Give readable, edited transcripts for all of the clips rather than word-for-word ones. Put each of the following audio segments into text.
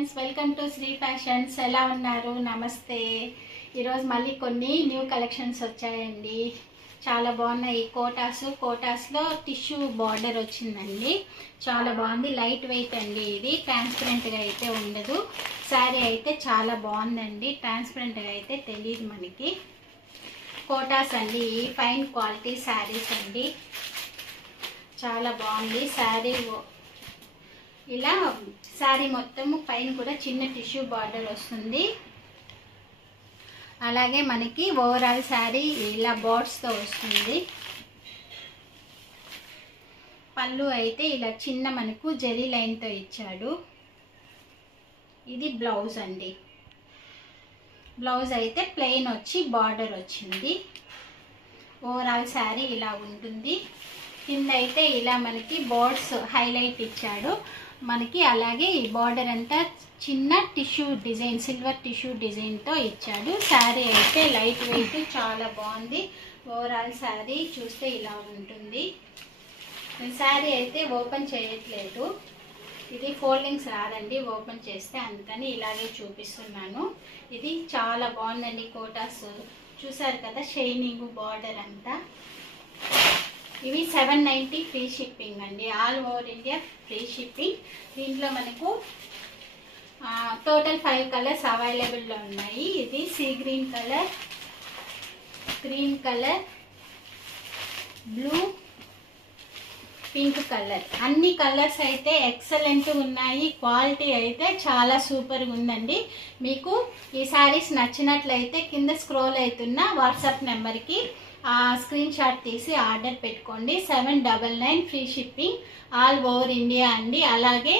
Friends, welcome to Shri fashions. ఎలా ఉన్నారు? నమస్తే. ఈరోజు మళ్ళీ కొన్ని న్యూ కలెక్షన్స్ వచ్చాయండి. చాలా బాగున్నాయి. కోటాస్లో టిష్యూ బార్డర్ వచ్చిందండి. చాలా బాగుంది. లైట్ వెయిట్ అండి. ఇది ట్రాన్స్పరెంట్గా అయితే ఉండదు. శారీ అయితే చాలా బాగుందండి. ట్రాన్స్పరెంట్గా అయితే తెలియదు మనకి. కోటాస్ అండి. ఫైన్ క్వాలిటీ శారీస్ అండి. చాలా బాగుంది శారీ. ఇలా శారీ మొత్తము పైన కూడా చిన్న టిష్యూ బార్డర్ వస్తుంది. అలాగే మనకి ఓవరాల్ శారీ ఇలా బార్డ్స్తో వస్తుంది. పళ్ళు అయితే ఇలా చిన్న మనకు జరీ లైన్తో ఇచ్చాడు. ఇది బ్లౌజ్ అండి. బ్లౌజ్ అయితే ప్లెయిన్ వచ్చి బార్డర్ వచ్చింది. ఓవరాల్ శారీ ఇలా ఉంటుంది. కింద అయితే ఇలా మనకి బోర్డ్స్ హైలైట్ ఇచ్చాడు మనకి. అలాగే ఈ బార్డర్ అంతా చిన్న టిష్యూ డిజైన్, సిల్వర్ టిష్యూ డిజైన్తో ఇచ్చాడు. శారీ అయితే లైట్ వెయిట్, చాలా బాగుంది. ఓవరాల్ శారీ చూస్తే ఇలా ఉంటుంది. శారీ అయితే ఓపెన్ చేయట్లేదు. ఇది ఫోల్డింగ్స్ రాదండి ఓపెన్ చేస్తే, అందుకని ఇలాగే చూపిస్తున్నాను. ఇది చాలా బాగుందండి. కోటాస్ చూసారు కదా, షైనింగ్ బార్డర్ అంతా. ఇవి 790 ఫ్రీ షిప్పింగ్ అండి. All over India free shipping. దీంట్లో మనకు టోటల్ 5 కలర్స్ అవైలబుల్లో ఉన్నాయి. ఇది sea green colour, green colour, blue, pink colour. అన్ని కలర్స్ అయితే ఎక్సలెంట్ ఉన్నాయి. క్వాలిటీ అయితే చాలా సూపర్గా ఉందండి. మీకు ఈ శారీస్ నచ్చినట్లయితే కింద స్క్రోల్ అవుతున్న వాట్సాప్ నెంబర్కి స్క్రీన్ షాట్ తీసి ఆర్డర్ పెట్టుకోండి. 799 free shipping all over India అండి. అలాగే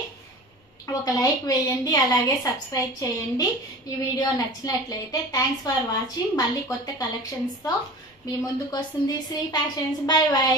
ఒక లైక్ వేయండి, అలాగే సబ్స్క్రైబ్ చేయండి. ఈ వీడియో నచ్చినట్లయితే థ్యాంక్స్ ఫర్ వాచింగ్. మళ్ళీ కొత్త కలెక్షన్స్తో మీ ముందుకు వస్తుంది శ్రీ ఫ్యాషన్స్. By by.